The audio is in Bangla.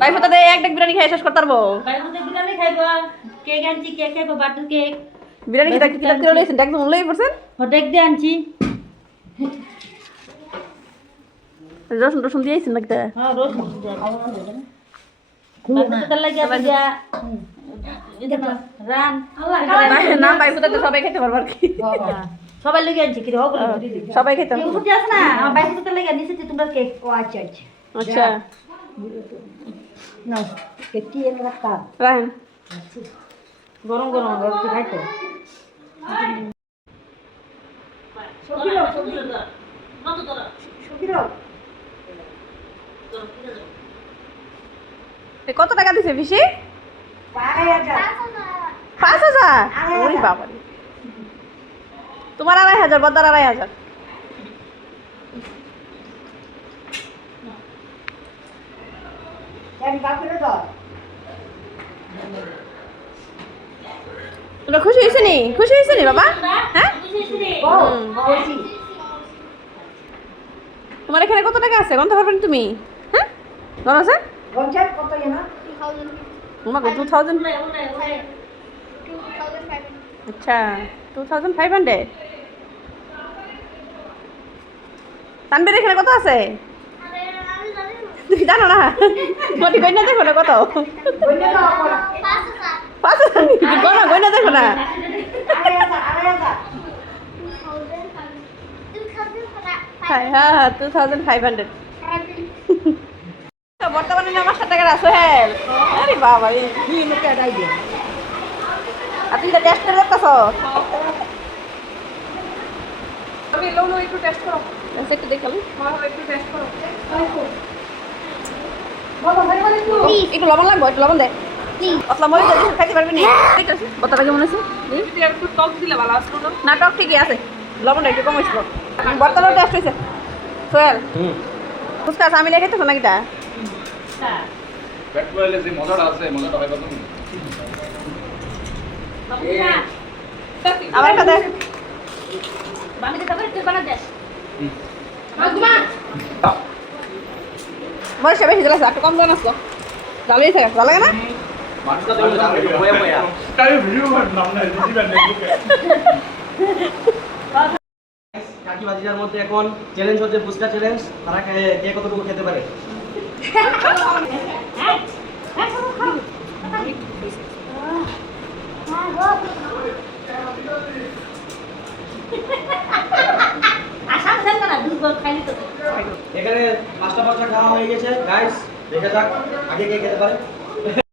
বাইফুতে এক ডেক বিরিয়ানি খাই শেষ করতে পারবো। বাইফুতে বিরিয়ানি খাইবো, কেক আনছি, কেক খাইবো, বাটার কেক। বিরিয়ানি কি কিটা কিলো লইছেন? ডেক তো লই পড়ছেন। ডেক দিয়ে আনছি। রসুন রসুন দিয়েছেন নাকি? হ্যাঁ, রসুন দিয়ে। বাইফুতে লাগি আবার দিয়া রান। না বাইফুতে তো সবাই খেতে পারবে আর কি। সবাই লেগে আনছি কি হোক সবাই খেতে পারবে। ফুটি আছে না, আমার বাইফুতে লেগে নিচে তোমরা কেক ও আচ্ছা আচ্ছা। আচ্ছা না কেটি এর রাখা রাখেন। গরম গরম রোটি খাইতে। সকিলো সকিলো নত তোরা সকিলো। কত টাকা দিছে পিসি? 5000। 5000? ওরে বাবা রে। তোমার 2500, বদার 2500। তোমরা খুশি হয়েছে নি? খুশি হয়েছে নি বাবা? হ্যাঁ তোমার এখানে কত টাকা আছে গণতে পারবেন তুমি? হ্যাঁ গণ আছে? তোমাকে 2000। আচ্ছা 2500। তানবীর এখানে কত আছে তুমি জানো না? মোটি গয়না দেখো না কত? 5000 গয়না দেখো না? হ্যাঁ 2500। বর্তমানে আমার 7 টাকার আছে। হ্যাঁ আরে বাবা রে আর তুই টেস্ট করে দেখতেছ? আমি লোন একটু টেস্ট করো। একটু দেখালি একটু টেস্ট করো। একটু লবণ লাগবে, একটু লবণ দে। অতলা মরিচ দিয়ে খাইতে পারবি না? ঠিক আছে বর্তাটা কেমন আছে? একটু টক দিলে ভালো আছে না? টক ঠিকই আছে, লবণটা একটু কম হয়েছিল। বর্তাটাও টেস্ট হয়েছে। সোহেল ফুচকা আমি লেগে খেতেছো নাকি? আবার একটা দেখ। বয়সে বেশি জ্বালাচ্ছে, একটু কম জ্বালাচ্ছ। জ্বালিয়ে থাকে, ভালো লাগে না? কাকিবাজির মধ্যে এখন চ্যালেঞ্জ হচ্ছে ফুচকা চ্যালেঞ্জ। তারা কে কতটুকু খেতে পারে। এখানে 5টা খাওয়া হয়ে গেছে গাইস, দেখা যাক আগে কে খেতে পারে।